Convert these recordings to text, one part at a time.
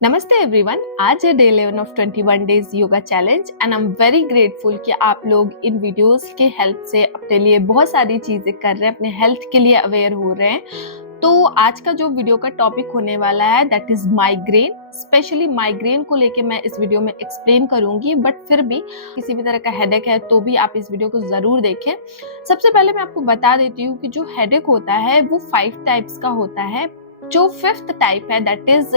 नमस्ते एवरीवन। आज है day 11 of 21 days yoga challenge and I am very grateful कि आप लोग इन वीडियोस के हेल्प से अपने लिए बहुत सारी चीजें कर रहे हैं, अपने हेल्थ के लिए अवेयर हो रहे हैं। तो आज का जो वीडियो का टॉपिक होने वाला है that is migraine. Specially migraine को लेके मैं इस वीडियो में एक्सप्लेन करूंगी, बट फिर भी किसी भी तरह का हेडेक है तो भी आप इस वीडियो को जरूर देखें। सबसे पहले मैं आपको बता देती हूँ कि जो हेडेक होता है वो 5 टाइप्स का होता है। जो 5th टाइप है दैट इज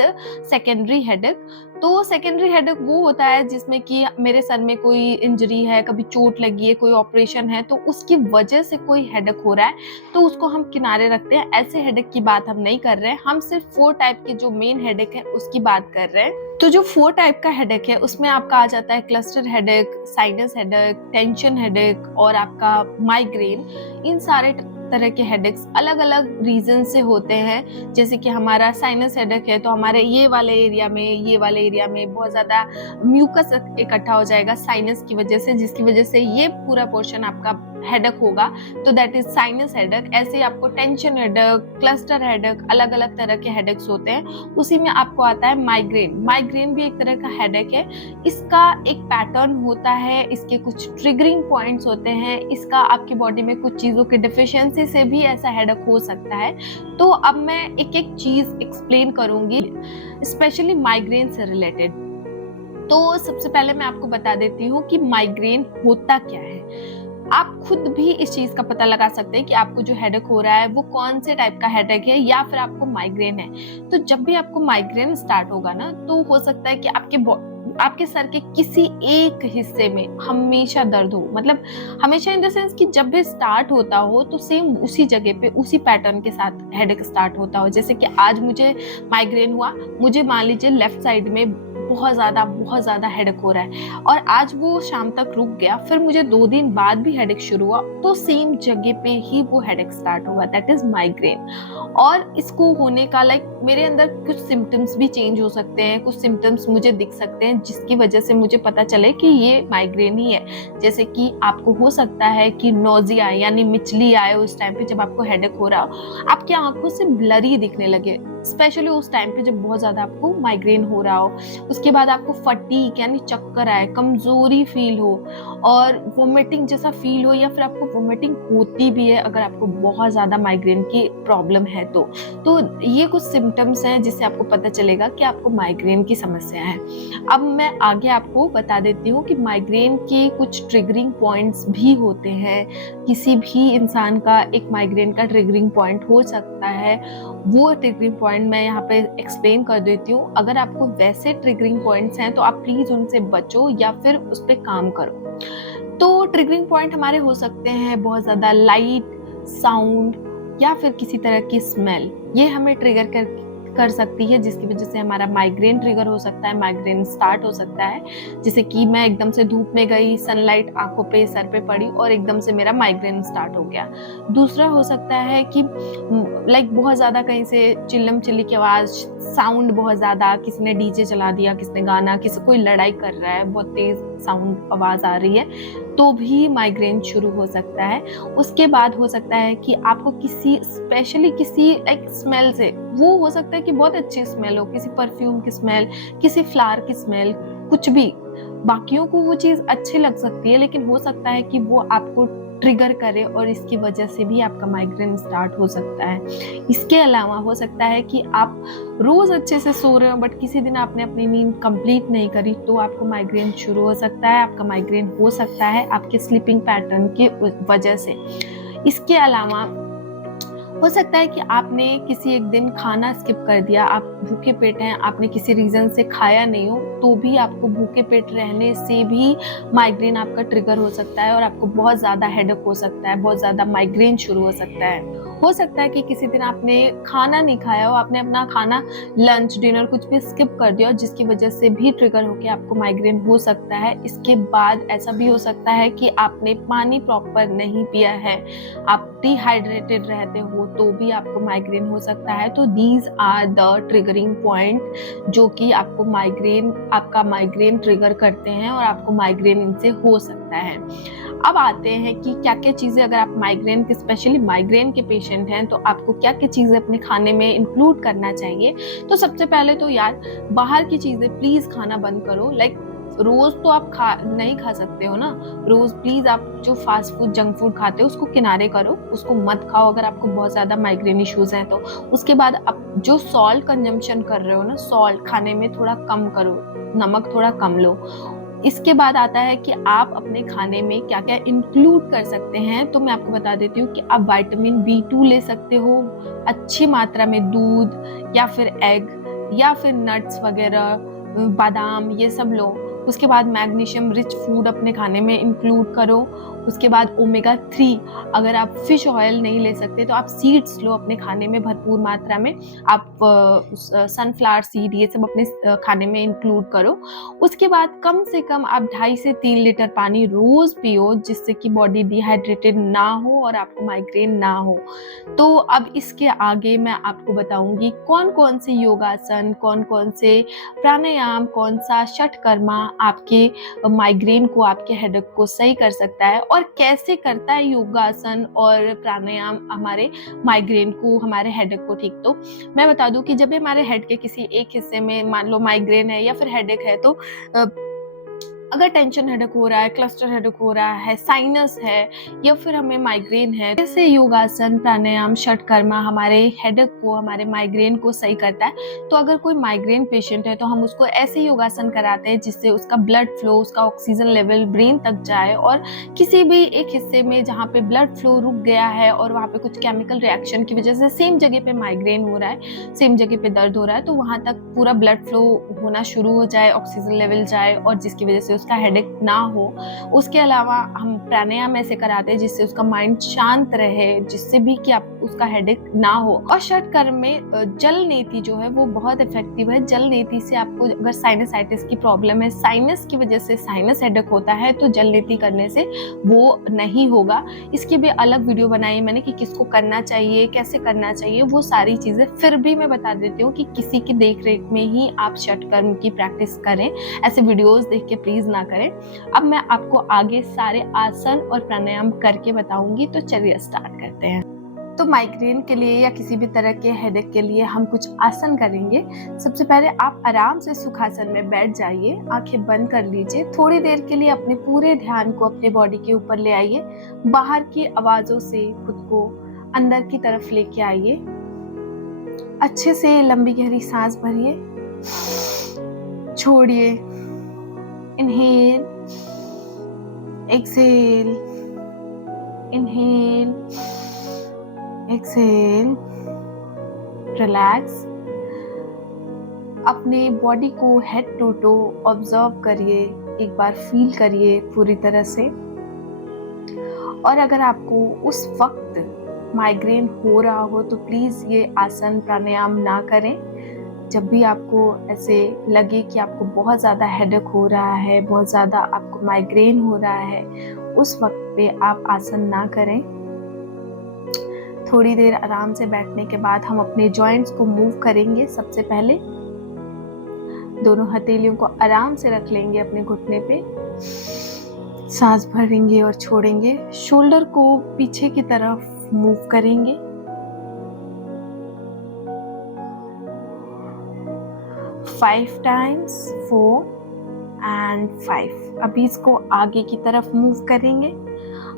सेकेंडरी हेडेक। तो सेकेंडरी हेडेक वो होता है जिसमें कि मेरे सर में कोई इंजरी है, कभी चोट लगी है, कोई ऑपरेशन है, तो उसकी वजह से कोई हेडेक हो रहा है तो उसको हम किनारे रखते हैं। ऐसे हेडेक की बात हम नहीं कर रहे हैं, हम सिर्फ 4 टाइप के जो मेन हेडेक है उसकी बात कर रहे हैं। तो जो 4 टाइप का हेडेक है उसमें आपका आ जाता है cluster headache, sinus headache, tension headache और आपका माइग्रेन। इन सारे तरह के हेडेक्स अलग अलग रीजन से होते हैं। जैसे कि हमारा साइनस हेडेक है तो हमारे ये वाले एरिया में बहुत ज्यादा म्यूकस इकट्ठा हो जाएगा साइनस की वजह से, जिसकी वजह से ये पूरा पोर्शन आपका हेडेक होगा, तो दैट इज साइनस हेडेक। ऐसे ही आपको टेंशन हेडेक, क्लस्टर हेडेक, अलग अलग तरह के हेडेक्स होते हैं। उसी में आपको आता है माइग्रेन। माइग्रेन भी एक तरह का हेडेक है। इसका एक पैटर्न होता है, इसके कुछ ट्रिगरिंग पॉइंट्स होते हैं, इसका आपकी बॉडी में कुछ चीजों की डिफिशियंसी से भी ऐसा हेडेक हो सकता है। तो अब मैं एक एक चीज एक्सप्लेन करूंगी स्पेशली माइग्रेन से रिलेटेड। तो सबसे पहले मैं आपको बता देती हूँ कि माइग्रेन होता क्या है। आप खुद भी इस चीज का पता लगा सकते हैं कि आपको जो हेडेक हो रहा है वो कौन से टाइप का हेडेक है या फिर आपको माइग्रेन है। तो जब भी आपको माइग्रेन स्टार्ट होगा ना, तो हो सकता है कि आपके सर के किसी एक हिस्से में हमेशा दर्द हो। मतलब हमेशा इन द सेंस कि जब भी स्टार्ट होता हो तो सेम उसी जगह पे उसी पैटर्न के साथ हेडेक स्टार्ट होता हो। जैसे कि आज मुझे माइग्रेन हुआ, मुझे मान लीजिए लेफ्ट साइड में बहुत ज्यादा हेडेक हो रहा है और आज वो शाम तक रुक गया, फिर मुझे 2 दिन बाद भी हेडेक शुरू हुआ, तो सेम जगह पे ही वो हेडेक स्टार्ट होगा, दैट इज माइग्रेन। और इसको होने का मेरे अंदर कुछ सिम्टम्स भी चेंज हो सकते हैं, कुछ सिम्टम्स मुझे दिख सकते हैं जिसकी वजह से मुझे पता चले कि ये माइग्रेन ही है। जैसे कि आपको हो सकता है कि नोजिया यानी मिचली आए उस टाइम पे जब आपको हेडेक हो रहा हो, आपकी आंखों से ब्लरी दिखने लगे, स्पेशली उस टाइम पे जब बहुत ज्यादा आपको माइग्रेन हो रहा हो। उसके बाद आपको फटीग यानी चक्कर आए, कमजोरी फील हो और वोमिटिंग जैसा फील हो, या फिर आपको वोमिटिंग होती भी है अगर आपको बहुत ज्यादा माइग्रेन की प्रॉब्लम है तो ये कुछ सिम्टम्स हैं जिससे आपको पता चलेगा कि आपको माइग्रेन की समस्या है। अब मैं आगे आपको बता देती हूँ कि माइग्रेन के कुछ ट्रिगरिंग पॉइंट्स भी होते हैं। किसी भी इंसान का एक माइग्रेन का ट्रिगरिंग पॉइंट हो सकता है, वो ट्रिगरिंग पॉइंट मैं यहाँ पे एक्सप्लेन कर देती हूँ। अगर आपको वैसे ट्रिगरिंग पॉइंट्स हैं तो आप प्लीज उनसे बचो या फिर उस पर काम करो। तो ट्रिगरिंग पॉइंट हमारे हो सकते हैं बहुत ज्यादा लाइट साउंड या फिर किसी तरह की स्मेल, ये हमें ट्रिगर कर सकती है, जिसकी वजह से हमारा माइग्रेन ट्रिगर हो सकता है, माइग्रेन स्टार्ट हो सकता है। जैसे कि मैं एकदम से धूप में गई, सनलाइट आंखों पे सर पे पड़ी और एकदम से मेरा माइग्रेन स्टार्ट हो गया। दूसरा हो सकता है कि बहुत ज्यादा कहीं से चिल्लम चिल्ली की आवाज, साउंड बहुत ज्यादा, किसी ने डीजे चला दिया, किसी ने गाना, किसी कोई लड़ाई कर रहा है, बहुत तेज साउंड आवाज आ रही है, तो भी माइग्रेन शुरू हो सकता है। उसके बाद हो सकता है कि आपको किसी स्पेशली किसी स्मेल से, वो हो सकता है कि बहुत अच्छी स्मेल हो, किसी परफ्यूम की स्मेल, किसी फ्लावर की स्मेल, कुछ भी, बाकियों को वो चीज अच्छी लग सकती है लेकिन हो सकता है कि वो आपको ट्रिगर करे और इसकी वजह से भी आपका माइग्रेन स्टार्ट हो सकता है। इसके अलावा हो सकता है कि आप रोज अच्छे से सो रहे हो बट किसी दिन आपने अपनी नींद कंप्लीट नहीं करी, तो आपको माइग्रेन शुरू हो सकता है। आपका माइग्रेन हो सकता है आपके स्लीपिंग पैटर्न की वजह से। इसके अलावा हो सकता है कि आपने किसी एक दिन खाना स्किप कर दिया, आप भूखे पेट हैं, आपने किसी रीजन से खाया नहीं हो, तो भी आपको भूखे पेट रहने से भी माइग्रेन आपका ट्रिगर हो सकता है और आपको बहुत ज्यादा हेडेक हो सकता है, बहुत ज्यादा माइग्रेन शुरू हो सकता है। हो सकता है कि किसी दिन आपने खाना नहीं खाया हो, आपने अपना खाना, लंच, डिनर कुछ भी स्किप कर दिया, जिसकी वजह से भी ट्रिगर होकर आपको माइग्रेन हो सकता है। इसके बाद ऐसा भी हो सकता है कि आपने पानी प्रॉपर नहीं पिया है, आप डिहाइड्रेटेड रहते हो, तो भी आपको माइग्रेन हो सकता है। तो these are the triggering point जो कि आपका माइग्रेन ट्रिगर करते हैं और आपको माइग्रेन इनसे हो सकता है। अब आते हैं कि क्या क्या चीज़ें, अगर आप माइग्रेन के, स्पेशली माइग्रेन के पेशेंट हैं, तो आपको क्या क्या चीज़ें अपने खाने में इंक्लूड करना चाहिए। तो सबसे पहले तो यार, बाहर की चीज़ें प्लीज़ खाना बंद करो। लाइक रोज तो आप नहीं खा सकते हो ना, रोज प्लीज आप जो फास्ट फूड, जंक फूड खाते हो उसको किनारे करो, उसको मत खाओ अगर आपको बहुत ज्यादा माइग्रेन इश्यूज हैं तो। उसके बाद आप जो सॉल्ट कंजम्पशन कर रहे हो ना, सॉल्ट खाने में थोड़ा कम करो, नमक थोड़ा कम लो। इसके बाद आता है कि आप अपने खाने में क्या क्या इंक्लूड कर सकते हैं। तो मैं आपको बता देती हूँ कि आप विटामिन B2 ले सकते हो अच्छी मात्रा में, दूध या फिर एग या फिर नट्स वगैरह, बादाम, ये सब लो। उसके बाद मैग्नीशियम रिच फूड अपने खाने में इंक्लूड करो। उसके बाद ओमेगा 3, अगर आप फिश ऑयल नहीं ले सकते तो आप सीड्स लो अपने खाने में भरपूर मात्रा में। आप सनफ्लावर सीड, ये सब अपने खाने में इंक्लूड करो। उसके बाद कम से कम आप 2.5 से 3 लीटर पानी रोज पियो, जिससे कि बॉडी डिहाइड्रेटेड ना हो और आपको माइग्रेन ना हो। तो अब इसके आगे मैं आपको बताऊंगी कौन कौन से योगासन, कौन कौन से प्राणायाम, कौन सा षटकर्मा आपके माइग्रेन को, आपके हेडेक को सही कर सकता है, और कैसे करता है योगासन और प्राणायाम हमारे माइग्रेन को, हमारे हेडेक को ठीक। तो मैं बता दूं कि जब भी हमारे हेड के किसी एक हिस्से में मान लो माइग्रेन है या फिर हेडेक है, तो अगर टेंशन हेडेक हो रहा है, क्लस्टर हेडेक हो रहा है, साइनस है या फिर हमें माइग्रेन है, जैसे योगासन, प्राणायाम, षटकर्मा हमारे हेडेक को, हमारे माइग्रेन को सही करता है। तो अगर कोई माइग्रेन पेशेंट है तो हम उसको ऐसे योगासन कराते हैं जिससे उसका ब्लड फ्लो, उसका ऑक्सीजन लेवल ब्रेन तक जाए, और किसी भी एक हिस्से में जहाँ पे ब्लड फ्लो रुक गया है और वहाँ पे कुछ केमिकल रिएक्शन की वजह से सेम जगह पे माइग्रेन हो रहा है, सेम जगह पे दर्द हो रहा है, तो वहाँ तक पूरा ब्लड फ्लो होना शुरू हो जाए, ऑक्सीजन लेवल जाए, और जिसकी वजह से उसका हेडेक ना हो। उसके अलावा हम प्राणायाम ऐसे कराते हैं जिससे उसका माइंड शांत रहे, जिससे भी कि आप उसका हेडेक ना हो। और षटकर्म में जल नीति जो है वो बहुत इफेक्टिव है। जल नीति से आपको अगर साइनसाइटिस की प्रॉब्लम है, साइनस की वजह से साइनस हेडेक होता है, तो जल नीति करने से वो नहीं होगा। इसकी भी अलग वीडियो बनाई है मैंने कि किसको करना चाहिए, कैसे करना चाहिए, वो सारी चीजें फिर भी मैं बता देती हूँ कि किसी की देख रेख में ही आप षटकर्म की प्रैक्टिस करें, ऐसे वीडियोस देख के प्लीज ना करें। अब मैं आपको आगे सारे आसन और प्राणायाम करके बताऊंगी, तो चलिए स्टार्ट करते हैं। तो माइग्रेन के लिए या किसी भी तरह के हेडेक के लिए हम कुछ आसन करेंगे। सबसे पहले आप आराम से सुखासन में बैठ जाइए, आंखें बंद कर लीजिए। थोड़ी देर के लिए अपने पूरे ध्यान को अपने बॉडी के ऊपर ले आइए। बाहर की आवाजों से खुद को अंदर की तरफ लेके आइए। अच्छे से लंबी गहरी सांस भरिए, छोड़िए, inhale, exhale, inhale, exhale, relax. अपने बॉडी को हेड टू टो ऑब्जर्व करिए, एक बार फील करिए पूरी तरह से। और अगर आपको उस वक्त माइग्रेन हो रहा हो तो प्लीज़ ये आसन प्राणायाम ना करें। जब भी आपको ऐसे लगे कि आपको बहुत ज़्यादा हेडेक हो रहा है, बहुत ज़्यादा आपको माइग्रेन हो रहा है, उस वक्त पे आप आसन ना करें। थोड़ी देर आराम से बैठने के बाद हम अपने जॉइंट्स को मूव करेंगे। सबसे पहले दोनों हथेलियों को आराम से रख लेंगे अपने घुटने पे, सांस भरेंगे और छोड़ेंगे। शोल्डर को पीछे की तरफ मूव करेंगे। 5 times, 4 and 5। अभी इसको आगे की तरफ मूव करेंगे।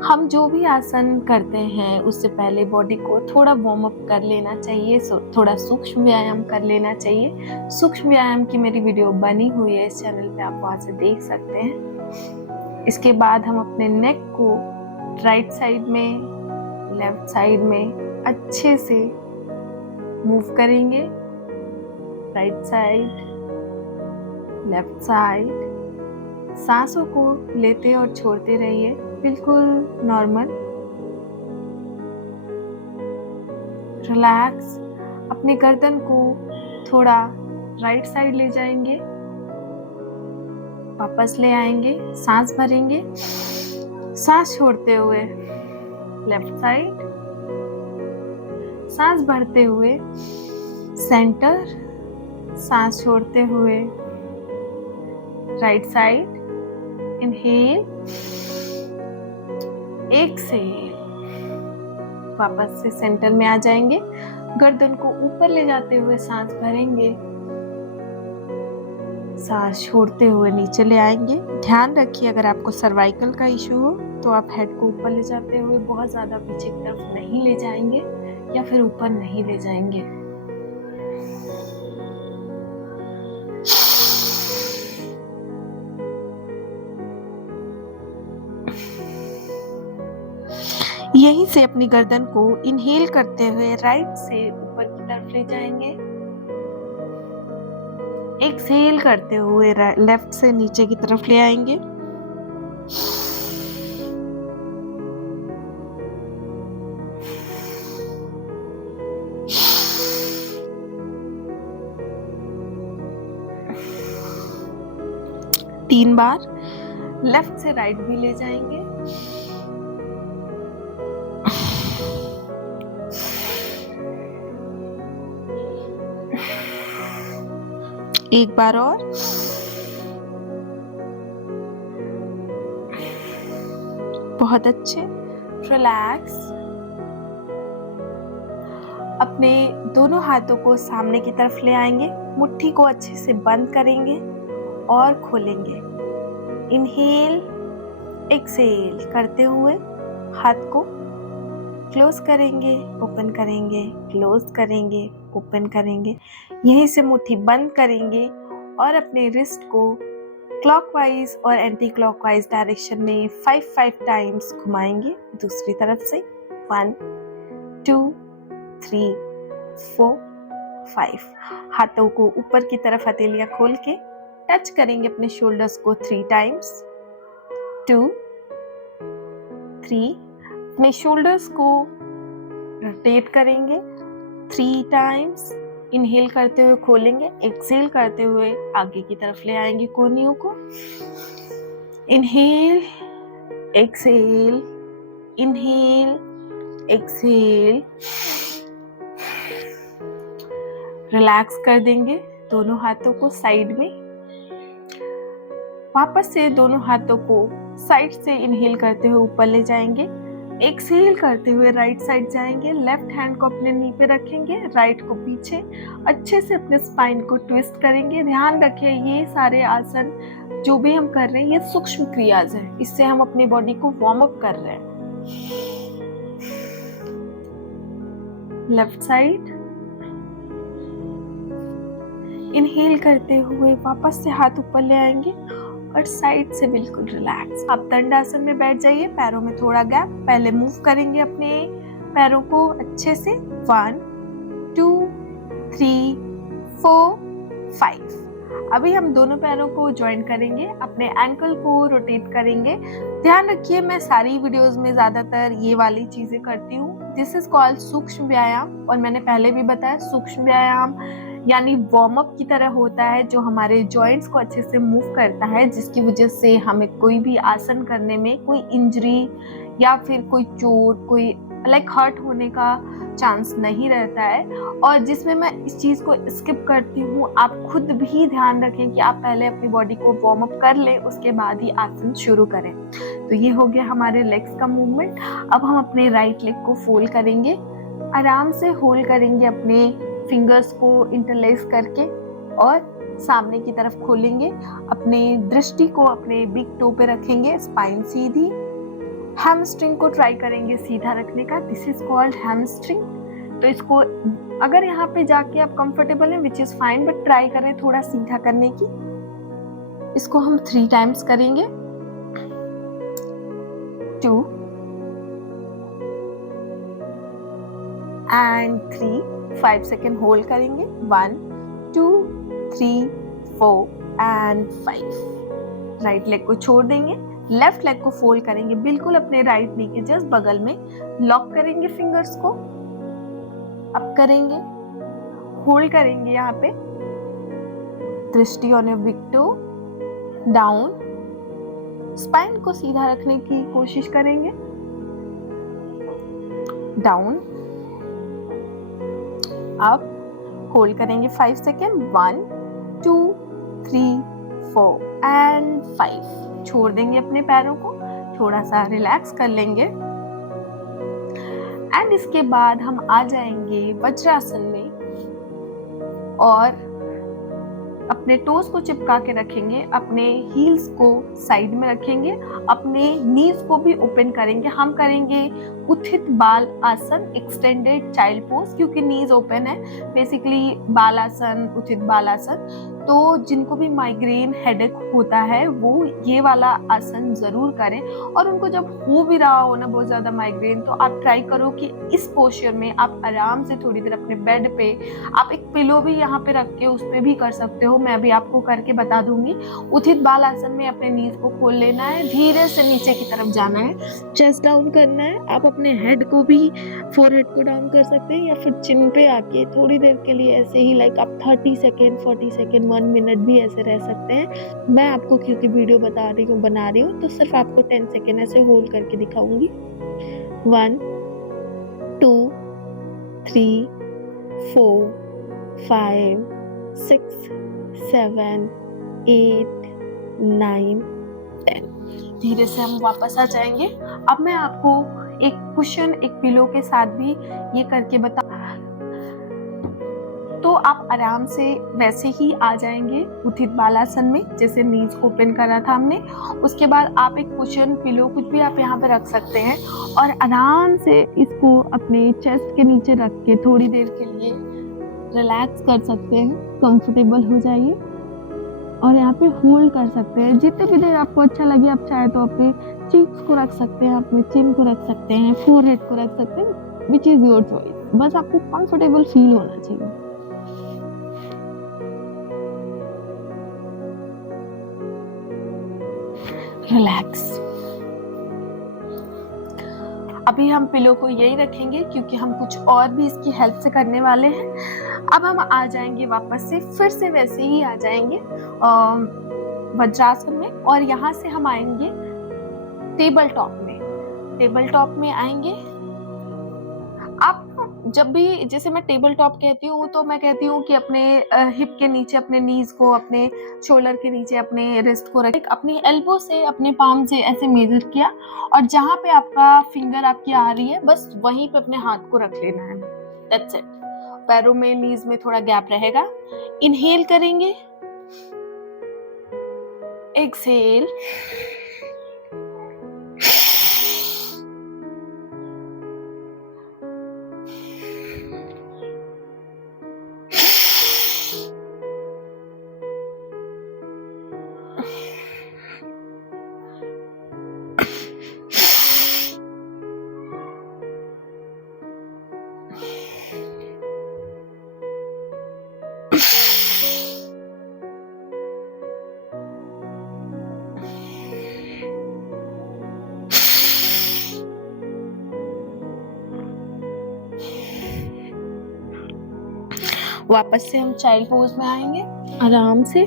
हम जो भी आसन करते हैं उससे पहले बॉडी को थोड़ा वार्म अप कर लेना चाहिए, थोड़ा सूक्ष्म व्यायाम कर लेना चाहिए। सूक्ष्म व्यायाम की मेरी वीडियो बनी हुई है इस चैनल पे, आप वहाँ से देख सकते हैं। इसके बाद हम अपने नेक को राइट साइड में, लेफ्ट साइड में अच्छे से मूव करेंगे। Right side, left side. सांसों को लेते और छोड़ते रहिए, बिल्कुल नॉर्मल। रिलैक्स। अपने गर्दन को थोड़ा राइट साइड ले जाएंगे, वापस ले आएंगे, सांस भरेंगे, सांस छोड़ते हुए लेफ्ट साइड, सांस भरते हुए सेंटर, सांस छोड़ते हुए राइट साइड। इनहेल, एक्सेल, वापस से सेंटर में आ जाएंगे, गर्दन को ऊपर ले जाते हुए सांस भरेंगे, सांस छोड़ते हुए नीचे ले आएंगे। ध्यान रखिए अगर आपको सर्वाइकल का इशू हो तो आप हेड को ऊपर ले जाते हुए बहुत ज्यादा पीछे की तरफ नहीं ले जाएंगे या फिर ऊपर नहीं ले जाएंगे। यहीं से अपनी गर्दन को इनहेल करते हुए राइट से ऊपर की तरफ ले जाएंगे, एक्सहेल करते हुए लेफ्ट से नीचे की तरफ ले आएंगे। तीन बार लेफ्ट से राइट भी ले जाएंगे। एक बार और। बहुत अच्छे। रिलैक्स। अपने दोनों हाथों को सामने की तरफ ले आएंगे, मुट्ठी को अच्छे से बंद करेंगे और खोलेंगे। इनहेल एक्सहेल करते हुए हाथ को क्लोज करेंगे, ओपन करेंगे, क्लोज करेंगे, ओपन करेंगे। यहीं से मुट्ठी बंद करेंगे और अपने रिस्ट को क्लॉकवाइज और एंटी क्लॉकवाइज डायरेक्शन में 5 टाइम्स घुमाएंगे। दूसरी तरफ से 1 2 3 4 5। हाथों को ऊपर की तरफ हथेलियां खोल के टच करेंगे अपने शोल्डर्स को 3 टाइम्स। 2 3। अपने शोल्डर्स को रोटेट करेंगे 3 टाइम्स। इनहेल करते हुए खोलेंगे, एक्सहेल करते हुए आगे की तरफ ले आएंगे कोहनियों को। Inhale exhale, inhale exhale. Relax कर देंगे दोनों हाथों को साइड में। वापस से दोनों हाथों को साइड से इनहेल करते हुए ऊपर ले जाएंगे, एक्सहेल करते हुए राइट साइड जाएंगे। लेफ्ट हैंड को अपने नी पे रखेंगे, राइट को पीछे। अच्छे से अपने स्पाइन को ट्विस्ट करेंगे। ध्यान रखें ये सारे आसन जो भी हम कर रहे हैं ये सूक्ष्म क्रियाज है, इससे हम अपनी बॉडी को वार्म अप कर रहे हैं। लेफ्ट साइड इनहेल करते हुए वापस से हाथ ऊपर ले आएंगे और साइड से बिल्कुल रिलैक्स। आप दंडासन में बैठ जाइए, पैरों में थोड़ा गैप। पहले मूव करेंगे अपने पैरों को अच्छे से। 1 2 3 4 5। अभी हम दोनों पैरों को ज्वाइन करेंगे, अपने एंकल को रोटेट करेंगे। ध्यान रखिए मैं सारी वीडियोस में ज्यादातर ये वाली चीजें करती हूँ। दिस इज कॉल्ड सूक्ष्म व्यायाम, और मैंने पहले भी बताया सूक्ष्म व्यायाम यानी वार्म अप की तरह होता है जो हमारे जॉइंट्स को अच्छे से मूव करता है, जिसकी वजह से हमें कोई भी आसन करने में कोई इंजरी या फिर कोई चोट, कोई हर्ट होने का चांस नहीं रहता है। और जिसमें मैं इस चीज को स्किप करती हूँ, आप खुद भी ध्यान रखें कि आप पहले अपनी बॉडी को वार्म अप कर लें, उसके बाद ही आसन शुरू करें। तो ये हो गया हमारे लेग्स का मूवमेंट। अब हम अपने राइट लेग को फोल्ड करेंगे, आराम से होल्ड करेंगे अपने फिंगर्स को इंटरलेस करके और सामने की तरफ खोलेंगे। अपने दृष्टि को अपने बिग टो पे रखेंगे, स्पाइन सीधी। हैमस्ट्रिंग को ट्राई करेंगे सीधा रखने का, दिस इज कॉल्ड हैमस्ट्रिंग। तो इसको अगर यहाँ पे जाके आप कंफर्टेबल हैं which is fine, but try करें थोड़ा सीधा करने की। इसको हम 3 टाइम्स करेंगे। 2 and 3। 5 सेकेंड होल्ड करेंगे। 1 2 3 4 and 5। राइट लेग को छोड़ देंगे, लेफ्ट लेग को फोल्ड करेंगे बिल्कुल अपने राइट नी के जस्ट बगल में। लॉक करेंगे फिंगर्स को, अप करेंगे, होल्ड करेंगे यहाँ पे, दृष्टि on your big toe, down. Spine को सीधा रखने की कोशिश करेंगे, डाउन, अप, होल्ड करेंगे 5 सेकेंड। 1 2 3 4 and 5। छोड़ देंगे अपने पैरों को, थोड़ा सा रिलैक्स कर लेंगे। एंड इसके बाद हम आ जाएंगे वज्रासन में और अपने टोस को चिपका के रखेंगे, अपने हील्स को साइड में रखेंगे, अपने नीज को भी ओपन करेंगे। हम करेंगे उत्थित बाल आसन, एक्सटेंडेड चाइल्ड पोज, क्योंकि नीज ओपन है। बेसिकली बाल आसन, उत्थित बाल आसन। तो जिनको भी माइग्रेन हेडेक होता है वो ये वाला आसन जरूर करें। और उनको जब हो भी रहा हो ना बहुत ज्यादा माइग्रेन, तो आप ट्राई करो कि इस पोस्चर में आप आराम से थोड़ी देर अपने बेड पे, आप एक पिलो भी यहाँ पे रख के उस पे भी कर सकते हो, मैं अभी आपको करके बता दूंगी। उत्थित बाल आसन में अपने नीज को खोल लेना है, धीरे से नीचे की तरफ जाना है, चेस्ट डाउन करना है। आप अपने हेड को भी, फोरहेड को डाउन कर सकते हैं, या फिर चिन पे आके थोड़ी देर के लिए ऐसे ही लाइक आप 30 सेकेंड, 40 सेकेंड, 1 मिनट भी ऐसे रह सकते हैं। मैं आपको क्योंकि वीडियो बना रही हूँ तो सिर्फ आपको 10 सेकेंड ऐसे होल्ड करके दिखाऊंगी। 1 2 3 4 5 6 7 8 9 10। धीरे से हम वापस आ जाएंगे। अब मैं आपको एक कुशन, एक पिलो के साथ भी ये करके बता, तो आप आराम से वैसे ही आ जाएंगे उत्थित बालासन में, जैसे नीज ओपन करा था हमने। उसके बाद आप एक कुशन, पिलो, कुछ भी आप यहाँ पे रख सकते हैं और आराम से इसको अपने चेस्ट के नीचे रख के थोड़ी देर के लिए रिलैक्स कर सकते हैं। कंफर्टेबल हो जाइए और यहाँ पे होल्ड कर सकते हैं जितने भी देर आपको अच्छा लगे। आप चाहे तो अपने चीक्स को रख सकते हैं, अपने चिन को रख सकते हैं, फोरहेड को रख सकते हैं, विच इज योर चॉइस। बस आपको कंफर्टेबल फील होना चाहिए। रिलैक्स। अभी हम पिलो को यही रखेंगे क्योंकि हम कुछ और भी इसकी हेल्प से करने वाले हैं। अब हम आ जाएंगे वापस से, फिर से वैसे ही आ जाएंगे वज्रासन में, और यहाँ से हम आएंगे टेबल टॉप में। टेबल टॉप में आएंगे आप, जब भी, जैसे मैं टेबल टॉप कहती हूँ तो मैं कहती हूँ कि अपने हिप के नीचे अपने नीज को, अपने शोल्डर के नीचे अपने रिस्ट को रख, अपनी एल्बो से, अपने पाम से ऐसे मेजर किया, और जहाँ पे आपका फिंगर आपकी आ रही है बस वहीं पे अपने हाथ को रख लेना है। That's it. पैरों में, नीज में थोड़ा गैप रहेगा। इनहेल करेंगे, एक्सहेल, वापस से हम चाइल्ड पोज में आएंगे आराम से।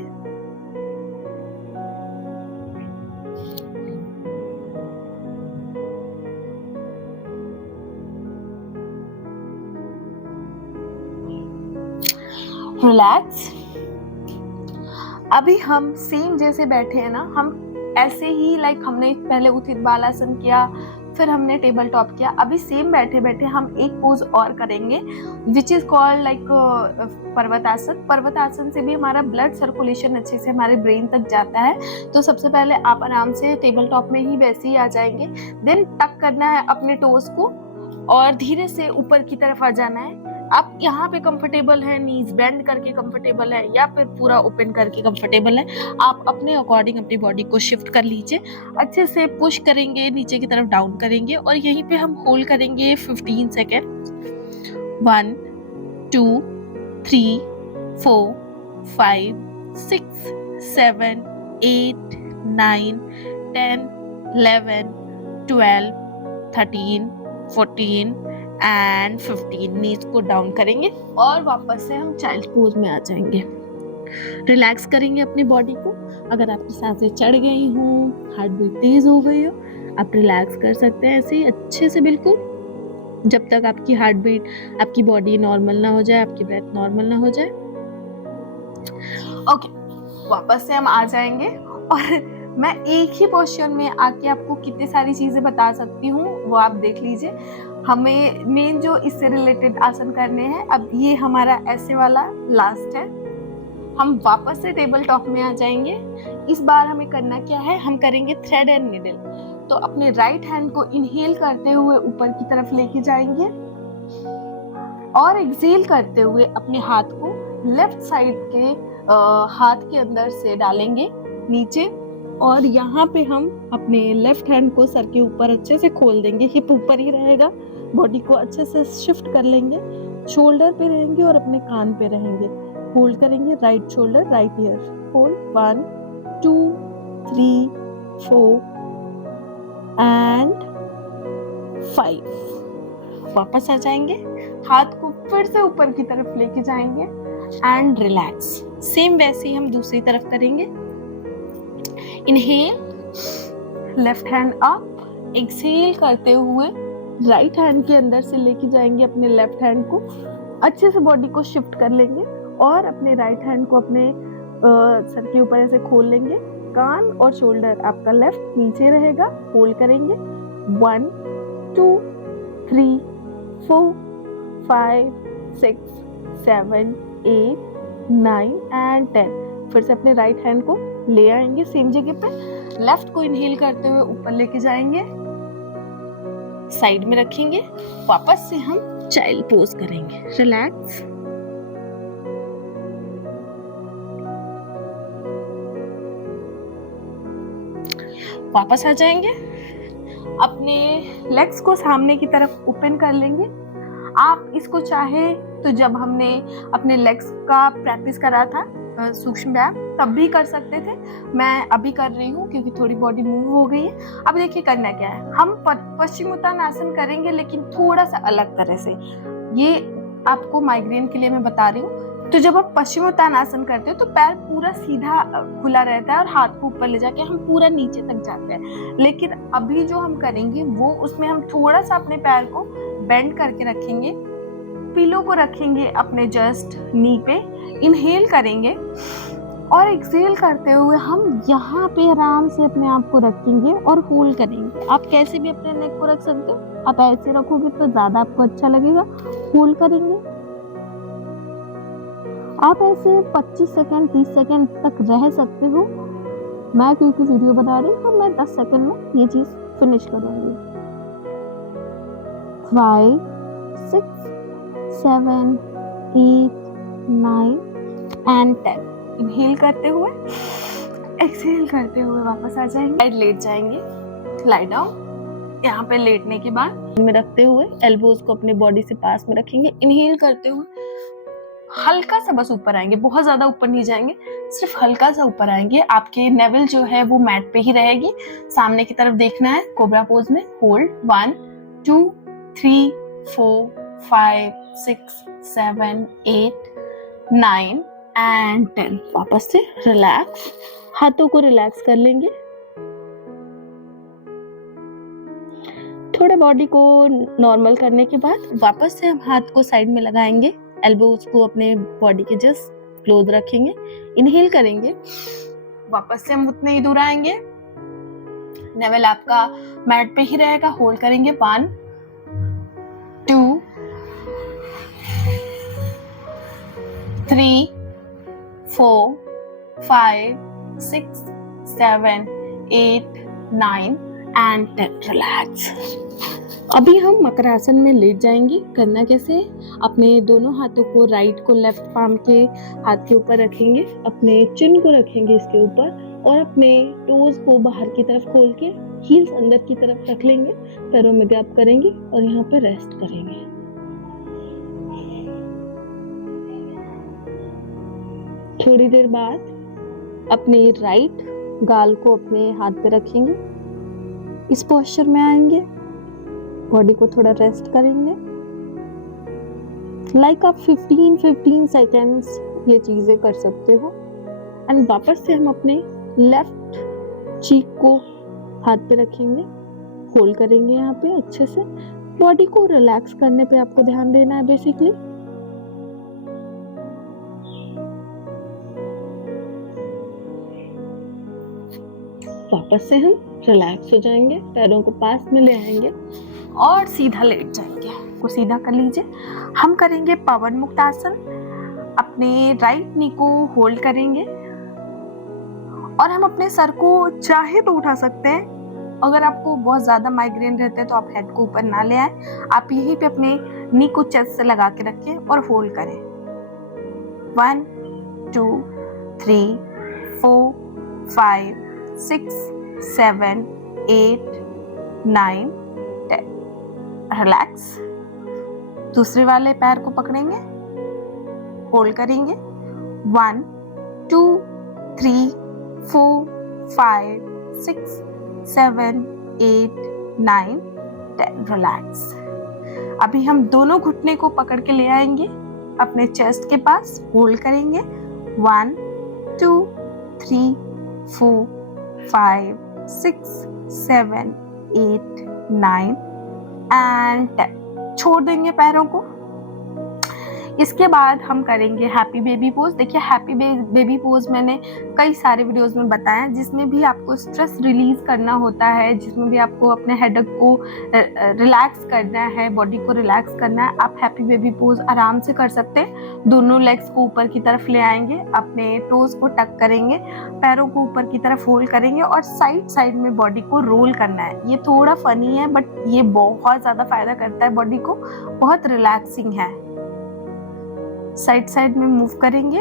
रिलैक्स। अभी हम सेम जैसे बैठे हैं ना, हम ऐसे ही लाइक हमने पहले उत्थित बालासन किया, फिर हमने टेबल टॉप किया, अभी सेम बैठे बैठे हम एक पोज और करेंगे विच इज कॉल्ड लाइक पर्वतासन। पर्वतासन से भी हमारा ब्लड सर्कुलेशन अच्छे से हमारे ब्रेन तक जाता है। तो सबसे पहले आप आराम से टेबल टॉप में ही वैसे ही आ जाएंगे, देन टक करना है अपने टोस को और धीरे से ऊपर की तरफ आ जाना है। आप यहाँ पे कंफर्टेबल है, नीज बेंड करके कंफर्टेबल है या फिर पूरा ओपन करके कंफर्टेबल है, आप अपने अकॉर्डिंग अपनी बॉडी को शिफ्ट कर लीजिए। अच्छे से पुश करेंगे, नीचे की तरफ डाउन करेंगे और यहीं पे हम होल्ड करेंगे 15 सेकेंड। 1 2 3 4 5 6 7 8 9 10 11 12 13 14 एंड 15। नीज को डाउन करेंगे और वापस से हम चाइल्ड पोज में आ जाएंगे। रिलैक्स करेंगे अपनी बॉडी को। अगर आपकी सांसें चढ़ गई हो, हार्ट बीट तेज हो गई हो, आप रिलैक्स कर सकते हैं ऐसे ही अच्छे से, बिल्कुल जब तक आपकी हार्ट बीट, आपकी बॉडी नॉर्मल ना हो जाए, आपकी ब्रेथ नॉर्मल ना हो जाए। ओके, वापस से हम आ जाएंगे और मैं एक ही पोस्चर में आके आपको कितनी सारी चीजें बता सकती हूँ, वो आप देख लीजिए। हमें मेन जो इससे रिलेटेड आसन करने हैं, अब ये हमारा ऐसे वाला लास्ट है। हम वापस से टेबल टॉप में आ जाएंगे। इस बार हमें करना क्या है, हम करेंगे थ्रेड एंड नीडल। तो अपने राइट हैंड को इनहेल करते हुए ऊपर की तरफ लेके जाएंगे और एक्सहेल करते हुए अपने हाथ को लेफ्ट साइड के हाथ के अंदर से डालेंगे नीचे, और यहाँ पे हम अपने लेफ्ट हैंड को सर के ऊपर अच्छे से खोल देंगे। हिप ऊपर ही रहेगा, बॉडी को अच्छे से शिफ्ट कर लेंगे, शोल्डर पे रहेंगे और अपने कान पे रहेंगे। होल्ड करेंगे right shoulder right year, hold 1 2 3 4 and 5। वापस आ जाएंगे, हाथ को फिर से ऊपर की तरफ लेके जाएंगे एंड रिलैक्स। सेम वैसे ही हम दूसरी तरफ करेंगे। Inhale, left hand up, exhale करते हुए राइट हैंड के अंदर से लेके जाएंगे अपने लेफ्ट हैंड को, अच्छे से बॉडी को शिफ्ट कर लेंगे और अपने राइट हैंड को अपने सर के ऊपर ऐसे खोल लेंगे। कान और शोल्डर आपका लेफ्ट नीचे रहेगा, होल्ड करेंगे 1 2 3 4 5 6 7 8 9 एंड 10। फिर से अपने राइट हैंड को ले आएंगे सेम जगह पे, लेफ्ट को इनहेल करते हुए ऊपर लेके जाएंगे, साइड में रखेंगे। वापस से हम चाइल्ड पोज करेंगे, रिलैक्स। वापस आ जाएंगे, अपने लेग्स को सामने की तरफ ओपन कर लेंगे। आप इसको चाहे तो जब हमने अपने लेग्स का प्रैक्टिस करा था सूक्ष्म व्यायाम, तब भी कर सकते थे। मैं अभी कर रही हूँ क्योंकि थोड़ी बॉडी मूव हो गई है। अब देखिए करना क्या है, हम पश्चिमोत्तानासन करेंगे लेकिन थोड़ा सा अलग तरह से। ये आपको माइग्रेन के लिए मैं बता रही हूँ। तो जब आप पश्चिमोत्तानासन करते हो तो पैर पूरा सीधा खुला रहता है और हाथ को ऊपर ले जाके हम पूरा नीचे तक जाते हैं। लेकिन अभी जो हम करेंगे वो, उसमें हम थोड़ा सा अपने पैर को बेंड करके रखेंगे, पिलो को रखेंगे अपने जस्ट नी पे, इनहेल करेंगे और एक्सहेल करते हुए हम यहाँ पे आराम से अपने आप को रखेंगे और होल्ड करेंगे। आप कैसे भी अपने नेक को रख सकते हो, आप ऐसे रखोगे तो ज्यादा आपको अच्छा लगेगा। होल्ड करेंगे, आप ऐसे 25 सेकंड 30 सेकंड तक रह सकते हो। मैं क्योंकि वीडियो बना रही हूँ तो मैं 10 सेकंड में ये चीज फिनिश करूंगी। 5 6 7 8 9 एंड 10। इनहेल करते हुए एक्सहेल करते हुए वापस आ जाएंगे, लेट जाएंगे, लाई डाउन। यहाँ पे लेटने के बाद में रखते हुए एल्बोज को अपने बॉडी से पास में रखेंगे। इनहेल करते हुए हल्का सा बस ऊपर आएंगे, बहुत ज्यादा ऊपर नहीं जाएंगे, सिर्फ हल्का सा ऊपर आएंगे। आपके नेवल जो है वो मैट पे ही रहेगी, सामने की तरफ देखना है कोबरा पोज में। Hold 1 2 3 4 5 6 7 8 9 and 10। वापस से रिलैक्स, हाथों को रिलैक्स कर लेंगे, थोड़ा बॉडी को नॉर्मल करने के बाद वापस से हम हाथ को साइड में लगाएंगे, एल्बोज को अपने बॉडी के जस्ट क्लोज रखेंगे, इनहेल करेंगे। वापस से हम उतने ही दूर आएंगे, नेवल आपका मैट पे ही रहेगा। होल्ड करेंगे 1 2 3 4 5 6 7 8 9 एंड 10। रिलैक्स। अभी हम मकरासन में लेट जाएंगे। करना कैसे, अपने दोनों हाथों को, राइट को लेफ्ट पाम के हाथ के ऊपर रखेंगे, अपने चिन को रखेंगे इसके ऊपर और अपने टोज को बाहर की तरफ खोल के हील्स अंदर की तरफ रख लेंगे, पैरों में गैप करेंगे और यहाँ पे रेस्ट करेंगे। थोड़ी देर बाद अपने राइट गाल को अपने हाथ पे रखेंगे, इस पोस्चर में आएंगे, बॉडी को थोड़ा रेस्ट करेंगे। लाइक आप 15 सेकेंड्स ये चीजें कर सकते हो। एंड वापस से हम अपने लेफ्ट चीक को हाथ पे रखेंगे, होल्ड करेंगे यहाँ पे अच्छे से। बॉडी को रिलैक्स करने पे आपको ध्यान देना है बेसिकली। वापस से हम रिलैक्स हो जाएंगे, पैरों को पास में ले आएंगे और सीधा लेट जाएंगे। को सीधा कर लीजिए। हम करेंगे पवन मुक्त आसन। अपने राइट नी को होल्ड करेंगे और हम अपने सर को चाहे तो उठा सकते हैं। अगर आपको बहुत ज्यादा माइग्रेन रहते हैं तो आप हेड को ऊपर ना ले आए, आप यहीं पे अपने नी को चेस्ट से लगा के रखें और होल्ड करें। 1 2 3 4 5 6 7 8 9 10। रिलैक्स। दूसरे वाले पैर को पकड़ेंगे, होल्ड करेंगे। 1 2 3 4 5 6 7 8 9 10। रिलैक्स। अभी हम दोनों घुटने को पकड़ के ले आएंगे अपने चेस्ट के पास, होल्ड करेंगे। 1 2 3 4 5 6 7 8 9 एंड 10। छोड़ देंगे पैरों को। इसके बाद हम करेंगे हैप्पी बेबी पोज। देखिए, हैप्पी बेबी पोज मैंने कई सारे वीडियोस में बताया, जिसमें भी आपको स्ट्रेस रिलीज करना होता है, जिसमें भी आपको अपने हेडेक को रिलैक्स करना है, बॉडी को रिलैक्स करना है, आप हैप्पी बेबी पोज आराम से कर सकते हैं। दोनों लेग्स को ऊपर की तरफ ले आएंगे, अपने टोज को टक करेंगे, पैरों को ऊपर की तरफ होल्ड करेंगे और साइड साइड में बॉडी को रोल करना है। ये थोड़ा फनी है बट ये बहुत ज्यादा फायदा करता है बॉडी को, बहुत रिलैक्सिंग है। साइड साइड में मूव करेंगे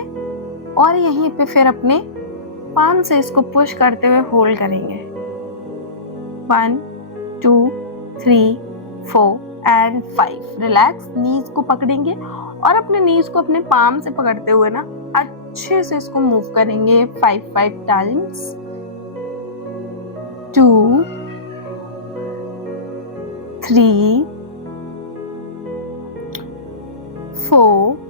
और यहीं पे फिर अपने पाम से इसको पुश करते हुए होल्ड करेंगे। 1 2 3 4 एंड 5। रिलैक्स। नीज को पकड़ेंगे और अपने नीज को अपने पाम से पकड़ते हुए ना अच्छे से इसको मूव करेंगे 5 टाइम्स। 2 3 4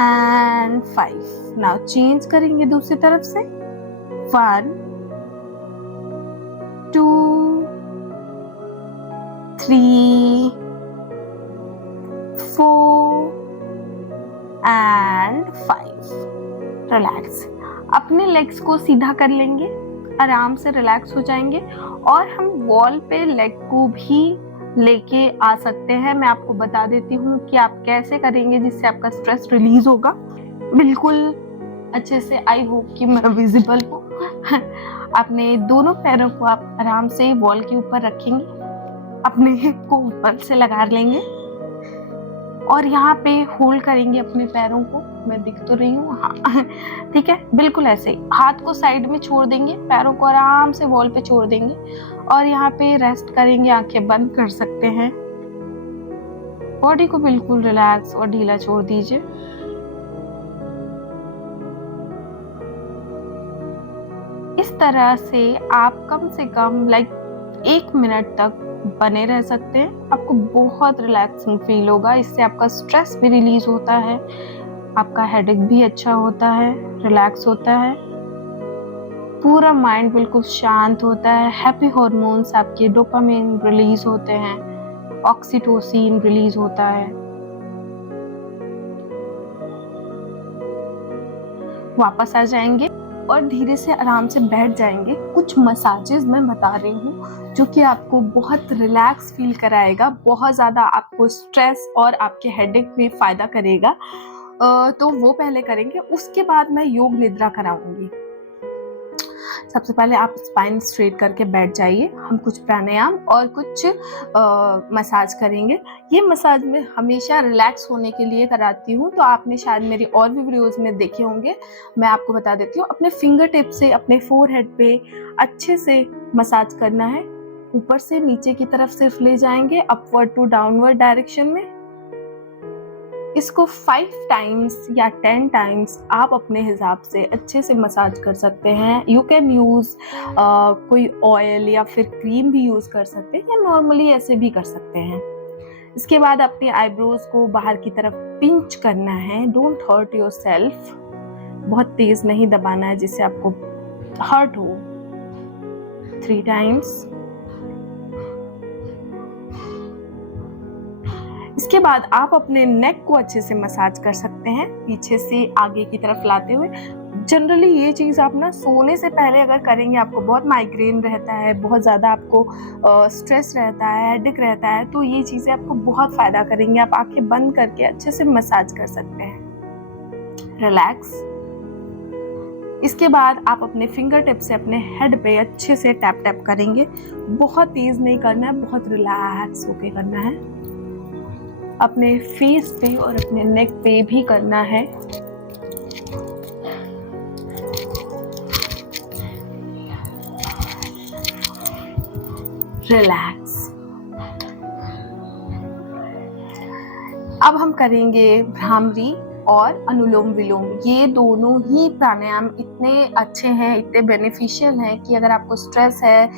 and 5। now change करेंगे दूसरी तरफ से। 1 2 3 4 and 5। रिलैक्स। अपने लेग्स को सीधा कर लेंगे, आराम से रिलैक्स हो जाएंगे और हम वॉल पे लेग को भी लेके आ सकते हैं। मैं आपको बता देती हूँ कि आप कैसे करेंगे जिससे आपका स्ट्रेस रिलीज होगा बिल्कुल अच्छे से। आई होप कि मैं विजिबल हूँ। अपने दोनों पैरों को आप आराम से वॉल के ऊपर रखेंगे, अपने हिप को ऊपर से लगा लेंगे और यहाँ पे होल्ड करेंगे अपने पैरों को। मैं दिख तो रही हूँ? हाँ ठीक है, बिल्कुल ऐसे ही। हाथ को साइड में छोड़ देंगे, पैरों को आराम से वॉल पे छोड़ देंगे और यहाँ पे रेस्ट करेंगे। आंखें बंद कर सकते हैं, बॉडी को बिल्कुल रिलैक्स और ढीला छोड़ दीजिए। इस तरह से आप कम से कम 1 मिनट तक बने रह सकते हैं। आपको बहुत रिलैक्सिंग फील होगा, इससे आपका स्ट्रेस भी रिलीज होता है, आपका हेडेक भी अच्छा होता है, रिलैक्स होता है, पूरा माइंड बिल्कुल शांत होता है। हैप्पी हार्मोन्स आपके डोपामिन रिलीज होते हैं, ऑक्सीटोसिन रिलीज होता है। वापस आ जाएंगे और धीरे से आराम से बैठ जाएंगे। कुछ मसाजेस मैं बता रही हूँ जो कि आपको बहुत रिलैक्स फील कराएगा, बहुत ज़्यादा आपको स्ट्रेस और आपके हेडेक में फ़ायदा करेगा। तो वो पहले करेंगे, उसके बाद मैं योग निद्रा कराऊंगी। सबसे पहले आप स्पाइन स्ट्रेट करके बैठ जाइए। हम कुछ प्राणायाम और कुछ मसाज करेंगे। ये मसाज मैं हमेशा रिलैक्स होने के लिए कराती हूँ, तो आपने शायद मेरी और भी वीडियोस में देखे होंगे। मैं आपको बता देती हूँ। अपने फिंगर टिप से अपने फोरहेड पे अच्छे से मसाज करना है। ऊपर से नीचे की तरफ सिर्फ ले जाएंगे, अपवर्ड टू डाउनवर्ड डायरेक्शन में। इसको 5 टाइम्स या 10 टाइम्स आप अपने हिसाब से अच्छे से मसाज कर सकते हैं। यू कैन यूज़ कोई ऑयल या फिर क्रीम भी यूज़ कर सकते हैं, या नॉर्मली ऐसे भी कर सकते हैं। इसके बाद अपने आईब्रोज को बाहर की तरफ पिंच करना है। डोंट हर्ट योर सेल्फ, बहुत तेज नहीं दबाना है जिससे आपको हर्ट हो। 3 टाइम्स। इसके बाद आप अपने नेक को अच्छे से मसाज कर सकते हैं, पीछे से आगे की तरफ लाते हुए। जनरली ये चीज़ आप ना सोने से पहले अगर करेंगे, आपको बहुत माइग्रेन रहता है, बहुत ज़्यादा आपको स्ट्रेस रहता है, हेडेक रहता है, तो ये चीज़ें आपको बहुत फ़ायदा करेंगी। आप आंखें बंद करके अच्छे से मसाज कर सकते हैं, रिलैक्स। इसके बाद आप अपने फिंगर टिप से अपने हेड पे अच्छे से टैप टैप करेंगे। बहुत तेज़ नहीं करना है, बहुत रिलैक्स होके करना है। अपने फेस पे और अपने नेक पे भी करना है। रिलैक्स। अब हम करेंगे भ्रामरी और अनुलोम विलोम। ये दोनों ही प्राणायाम इतने अच्छे हैं, इतने बेनिफिशियल हैं कि अगर आपको स्ट्रेस है,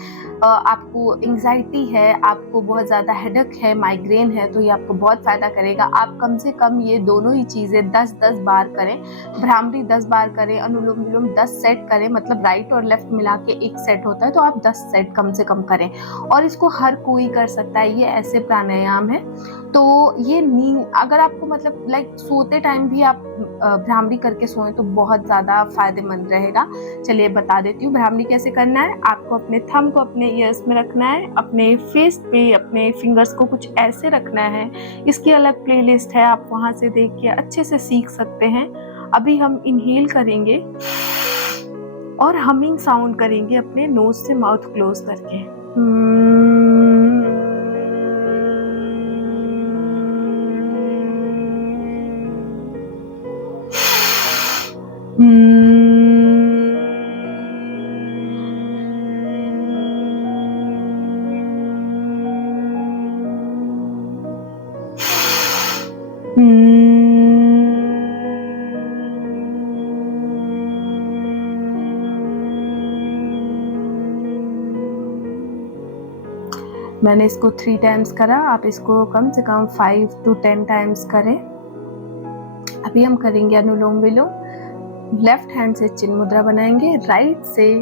आपको एंजाइटी है, आपको बहुत ज़्यादा हेडेक है, माइग्रेन है, तो ये आपको बहुत फ़ायदा करेगा। आप कम से कम ये दोनों ही चीज़ें 10-10 बार करें। भ्रामरी 10 बार करें, अनुलोम विलोम 10 सेट करें, मतलब राइट और लेफ्ट मिला के 1 सेट होता है, तो आप 10 सेट कम से कम करें। और इसको हर कोई कर सकता है, ये ऐसे प्राणायाम है। तो ये नींद, अगर आपको मतलब लाइक सोते टाइम भी आप भ्रामरी करके सोएं तो बहुत ज़्यादा फायदेमंद रहेगा। चलिए बता देती हूँ भ्रामरी कैसे करना है। आपको अपने थंब को अपने ईयर्स में रखना है, अपने फेस पे अपने फिंगर्स को कुछ ऐसे रखना है। इसकी अलग प्लेलिस्ट है, आप वहाँ से देख के अच्छे से सीख सकते हैं। अभी हम इनहेल करेंगे और हमिंग साउंड करेंगे अपने नोज से माउथ क्लोज करके। मैंने इसको 3 टाइम्स करा, आप इसको कम से कम 5 to 10 टाइम्स करें। अभी हम करेंगे अनुलोम विलोम। लेफ्ट हैंड से चिन्ह मुद्रा बनाएंगे, राइट से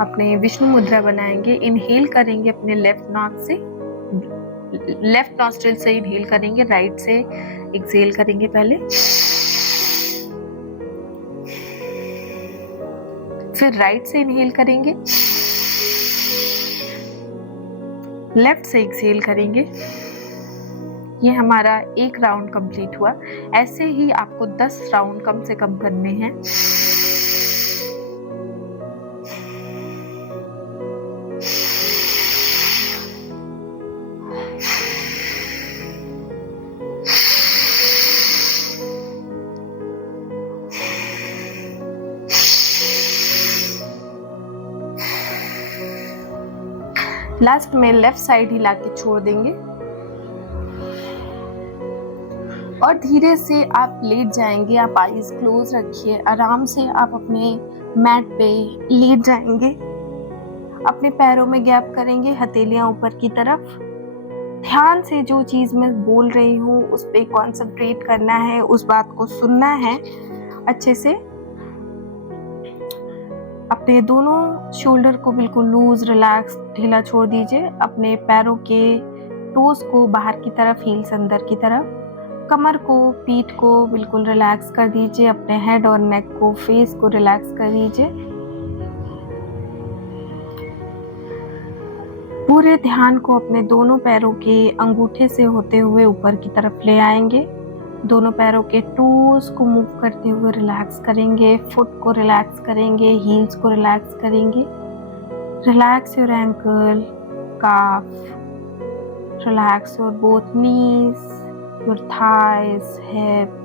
अपने विष्णु मुद्रा बनाएंगे। इनहेल करेंगे अपने लेफ्ट नाक से, लेफ्ट नॉस्ट्रिल से इनहेल करेंगे, राइट से एक्सहेल करेंगे पहले, फिर राइट से इनहेल करेंगे, लेफ्ट से एक्सहेल करेंगे। ये हमारा एक राउंड कंप्लीट हुआ। ऐसे ही आपको 10 राउंड कम से कम करने हैं। लास्ट में लेफ्ट साइड हिला के छोड़ देंगे और धीरे से आप लेट जाएंगे। आप आईज क्लोज रखिए, आराम से आप अपने मैट पे लेट जाएंगे। अपने पैरों में गैप करेंगे, हथेलियां ऊपर की तरफ। ध्यान से जो चीज मैं बोल रही हूँ उस पे कॉन्सेंट्रेट करना है, उस बात को सुनना है अच्छे से। अपने दोनों शोल्डर को बिल्कुल लूज रिलैक्स ढीला छोड़ दीजिए। अपने पैरों के टोस को बाहर की तरफ, हील्स अंदर की तरफ। कमर को, पीठ को बिल्कुल रिलैक्स कर दीजिए। अपने हेड और नेक को, फेस को रिलैक्स कर दीजिए। पूरे ध्यान को अपने दोनों पैरों के अंगूठे से होते हुए ऊपर की तरफ ले आएंगे। दोनों पैरों के टोस को मूव करते हुए रिलैक्स करेंगे, फुट को रिलैक्स करेंगे, हील्स को रिलैक्स करेंगे। Relax your ankle, calf, relax your both knees, your thighs, hip.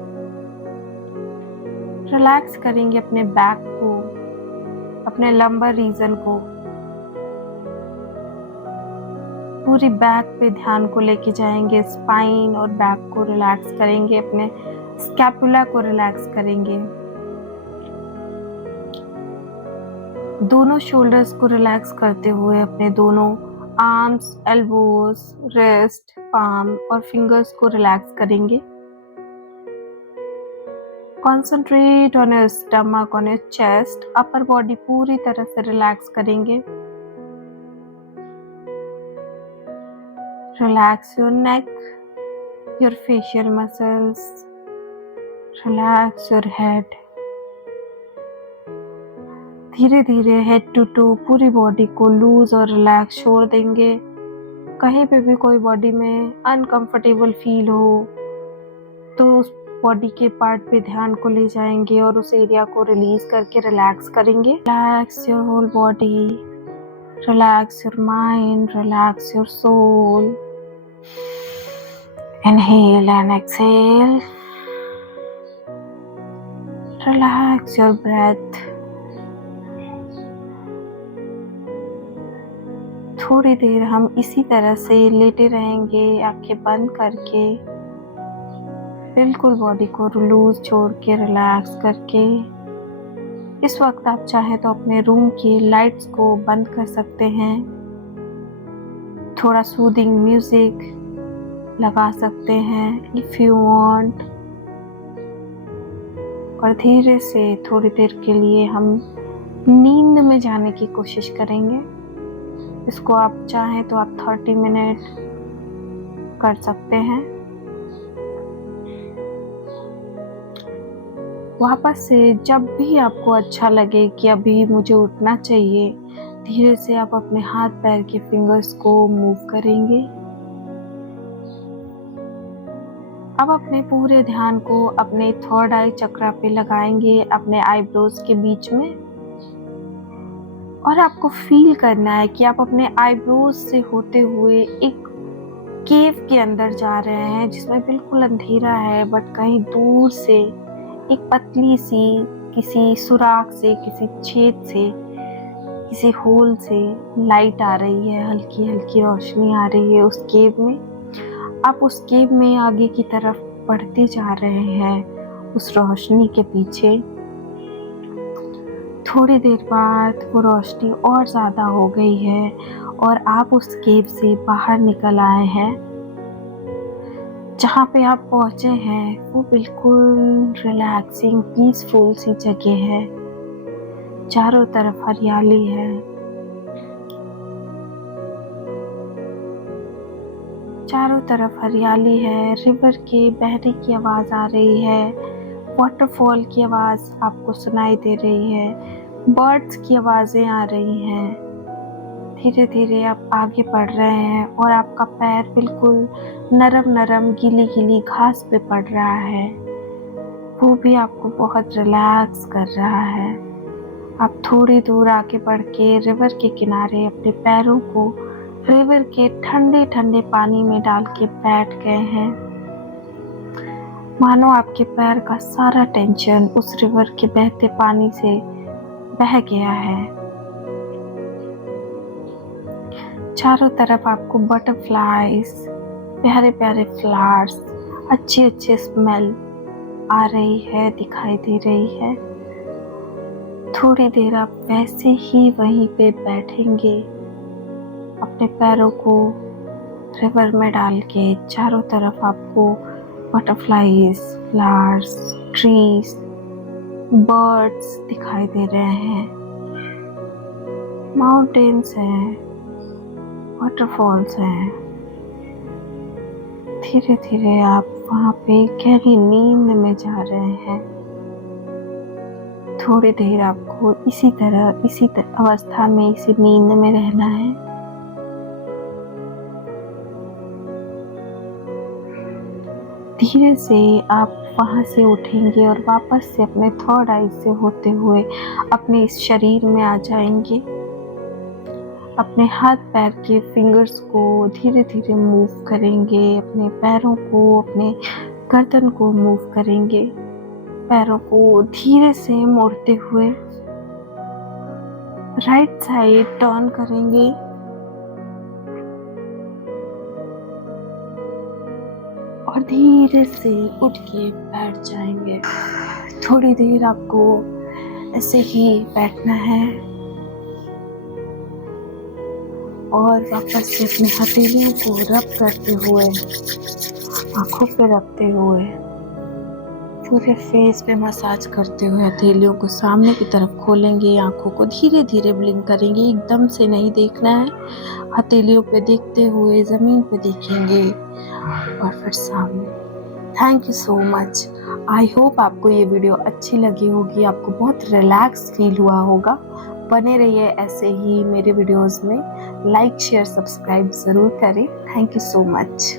Relax करेंगे अपने बैक को, अपने लंबर रीजन को। पूरी बैक पे ध्यान को लेके जाएंगे। स्पाइन और बैक को रिलैक्स करेंगे, अपने स्कैपुला को रिलैक्स करेंगे। दोनों शोल्डर्स को रिलैक्स करते हुए अपने दोनों आर्म्स, एल्बोज, रिस्ट, पाम और फिंगर्स को रिलैक्स करेंगे। Concentrate on your stomach, on your chest. Upper body पूरी तरह से रिलैक्स करेंगे। Relax your neck, your facial muscles. Relax your head. धीरे धीरे हेड टू टू पूरी बॉडी को लूज और रिलैक्स छोड़ देंगे। कहीं पे भी कोई बॉडी में अनकंफर्टेबल फील हो तो उस बॉडी के पार्ट पे ध्यान को ले जाएंगे और उस एरिया को रिलीज करके रिलैक्स करेंगे। Relax your whole body, relax your mind, relax your soul. Inhale and exhale. Relax your breath. थोड़ी देर हम इसी तरह से लेटे रहेंगे, आंखें बंद करके, बिल्कुल बॉडी को लूज छोड़ के, रिलैक्स करके। इस वक्त आप चाहें तो अपने रूम की लाइट्स को बंद कर सकते हैं, थोड़ा सूदिंग म्यूजिक लगा सकते हैं इफ यू वांट, और धीरे से थोड़ी देर के लिए हम नींद में जाने की कोशिश करेंगे। इसको आप चाहें तो आप 30 मिनट कर सकते हैं। वापस से जब भी आपको अच्छा लगे कि अभी मुझे उठना चाहिए, धीरे से आप अपने हाथ पैर के फिंगर्स को मूव करेंगे। अब अपने पूरे ध्यान को अपने थर्ड आई चक्रा पे लगाएंगे, अपने आईब्रोज के बीच में, और आपको फील करना है कि आप अपने आईब्रोज से होते हुए एक केव के अंदर जा रहे हैं जिसमें बिल्कुल अंधेरा है, बट कहीं दूर से एक पतली सी किसी सुराख से, किसी छेद से, किसी होल से लाइट आ रही है, हल्की हल्की रोशनी आ रही है उस केव में। आप उस केव में आगे की तरफ बढ़ते जा रहे हैं उस रोशनी के पीछे। थोड़ी देर बाद वो रोशनी और ज़्यादा हो गई है और आप उस केव से बाहर निकल आए हैं। जहाँ पे आप पहुँचे हैं वो बिल्कुल रिलैक्सिंग, पीसफुल सी जगह है। चारों तरफ हरियाली है। चारों तरफ हरियाली है। रिवर के बहने की आवाज़ आ रही है, वाटरफॉल की आवाज़ आपको सुनाई दे रही है, बर्ड्स की आवाज़ें आ रही हैं। धीरे धीरे आप आगे बढ़ रहे हैं और आपका पैर बिल्कुल नरम नरम गीली गीली घास पे पड़ रहा है, वो भी आपको बहुत रिलैक्स कर रहा है। आप थोड़ी दूर आगे बढ़ के रिवर के किनारे अपने पैरों को रिवर के ठंडे ठंडे पानी में डाल के बैठ गए हैं। मानो आपके पैर का सारा टेंशन उस रिवर के बहते पानी से बह गया है। चारों तरफ आपको बटरफ्लाईज, प्यारे प्यारे फ्लावर्स, अच्छे अच्छे स्मेल आ रही है, दिखाई दे रही है। थोड़ी देर आप वैसे ही वहीं पे बैठेंगे, अपने पैरों को रिवर में डाल के। चारों तरफ आपको बटरफ्लाईज, फ्लावर्स, ट्रीज, बर्ड्स दिखाई दे रहे हैं, माउंटेन्स हैं, वाटरफॉल्स हैं। धीरे धीरे आप वहाँ पे गहरी नींद में जा रहे हैं। थोड़ी देर आपको इसी अवस्था में, इसी नींद में रहना है। धीरे से आप वहाँ से उठेंगे और वापस से अपने थर्ड आई से होते हुए अपने इस शरीर में आ जाएंगे। अपने हाथ पैर के फिंगर्स को धीरे धीरे मूव करेंगे, अपने पैरों को, अपने गर्दन को मूव करेंगे। पैरों को धीरे से मोड़ते हुए राइट साइड टर्न करेंगे और धीरे से उठ के बैठ जाएंगे। थोड़ी देर आपको ऐसे ही बैठना है और वापस से अपने हथेलियों को रब करते हुए, आंखों पे रखते हुए, पूरे फेस पे मसाज करते हुए हथेलियों को सामने की तरफ खोलेंगे। आंखों को धीरे धीरे ब्लिंक करेंगे, एकदम से नहीं देखना है। हथेलियों पे देखते हुए ज़मीन पे देखेंगे और फिर सामने। Thank you so much. I hope आपको ये वीडियो अच्छी लगी होगी, आपको बहुत रिलैक्स फील हुआ होगा। बने रहिए ऐसे ही मेरे वीडियोस में। लाइक शेयर सब्सक्राइब ज़रूर करें। Thank you so much.